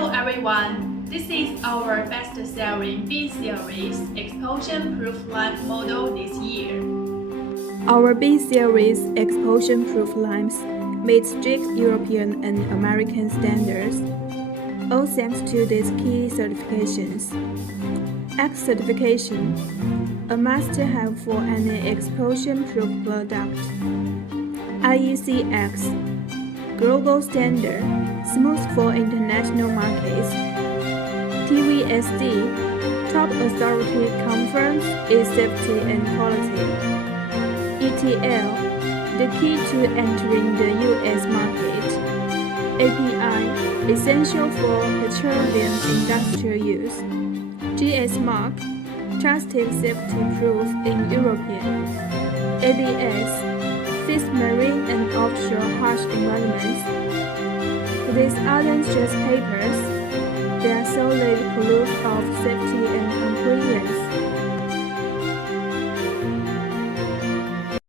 Hello everyone, this is our best-selling B-Series explosion-proof lime model this year. Our B-Series explosion-proof limes meet strict European and American standards, all thanks to these key certifications. X certification, a must-have for any explosion-proof product. IEC X, global standard, smooth for international markets. TVSD, top authority confirms its safety and quality. ETL, the key to entering the US market. API, essential for petroleum industrial use. GS Mark, trusted safety proof in European. ABS, fits marine and offshore harsh environments. These aren't just papers, they are solid proof of safety